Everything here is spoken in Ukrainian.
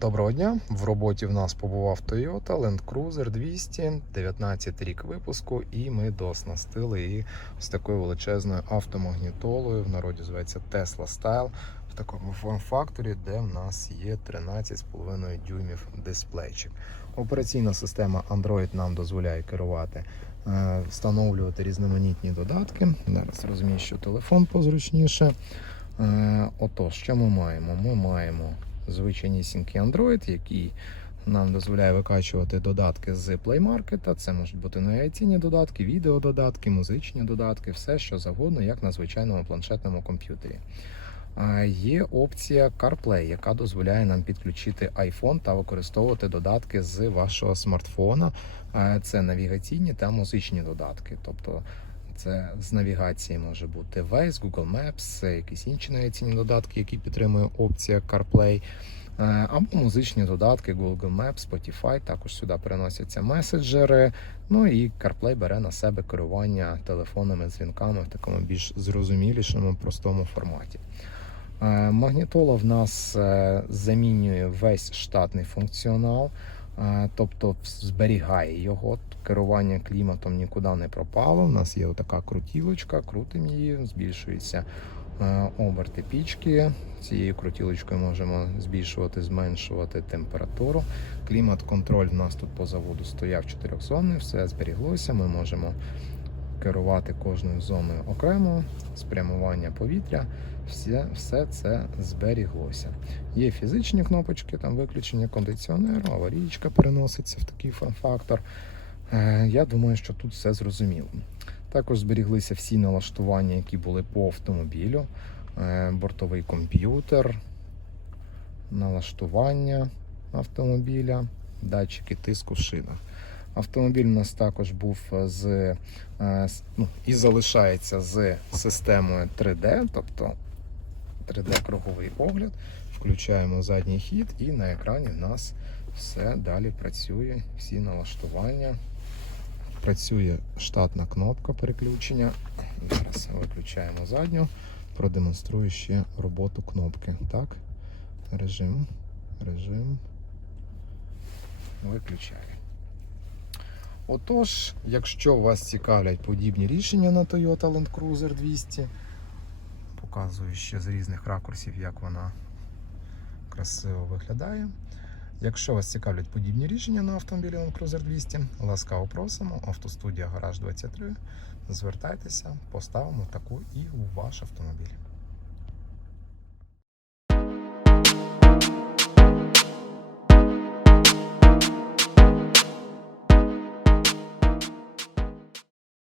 Доброго дня! В роботі в нас побував Toyota Land Cruiser 200, 19 рік випуску, і ми дооснастили її ось такою величезною автомагнітолою. В народі зветься Tesla Style в такому форм-факторі, де в нас є 13,5 дюймів дисплейчик. Операційна система Android нам дозволяє керувати, е, встановлювати різноманітні додатки. Зараз розміщу телефон позручніше. Е, Отож, що ми маємо? Ми маємо звичайнісінький Android, який нам дозволяє викачувати додатки з Play Market. Це можуть бути навігаційні додатки, відеододатки, музичні додатки, все що завгодно, як на звичайному планшетному комп'ютері. Є опція CarPlay, яка дозволяє нам підключити iPhone та використовувати додатки з вашого смартфона. Це навігаційні та музичні додатки. Тобто це з навігації може бути Waze, Google Maps, якісь інші навігаційні додатки, які підтримує опція CarPlay. Е, Або музичні додатки Google Maps, Spotify, також сюди переносяться меседжери. Ну і CarPlay бере на себе керування телефонними дзвінками в такому більш зрозумілішому, простому форматі. Е, Магнітола в нас е, замінює весь штатний функціонал, тобто зберігає його. Керування кліматом нікуди не пропало. У нас є така крутілочка, крутимо її, збільшується е, оберти пічки. Цією крутілочкою можемо збільшувати, зменшувати температуру. Клімат-контроль в нас тут по заводу стояв чотирьохзонний, все зберіглося. Ми можемо керувати кожною зоною окремо, спрямування повітря. Все, все це зберіглося. Є фізичні кнопочки, там виключення кондиціонеру, аварійка переноситься в такий форм-фактор. Е, Я думаю, що тут все зрозуміло. Також зберіглися всі налаштування, які були по автомобілю, Е, бортовий комп'ютер, налаштування автомобіля, датчики тиску в шинах. Автомобіль у нас також був з е, ну, і залишається з системою 3D, тобто 3D-круговий огляд. Включаємо задній хід, і на екрані в нас все далі працює, всі налаштування. Працює штатна кнопка переключення. Зараз виключаємо задню, продемонструю ще роботу кнопки. Так, режим, режим. Виключаю. Отож, якщо вас цікавлять подібні рішення на Toyota Land Cruiser 200, показую ще з різних ракурсів, як вона красиво виглядає. Якщо вас цікавлять подібні рішення на автомобілі Land Cruiser 200, ласкаво просимо, автостудія Гараж 23. Звертайтеся, поставимо таку і у ваш автомобіль.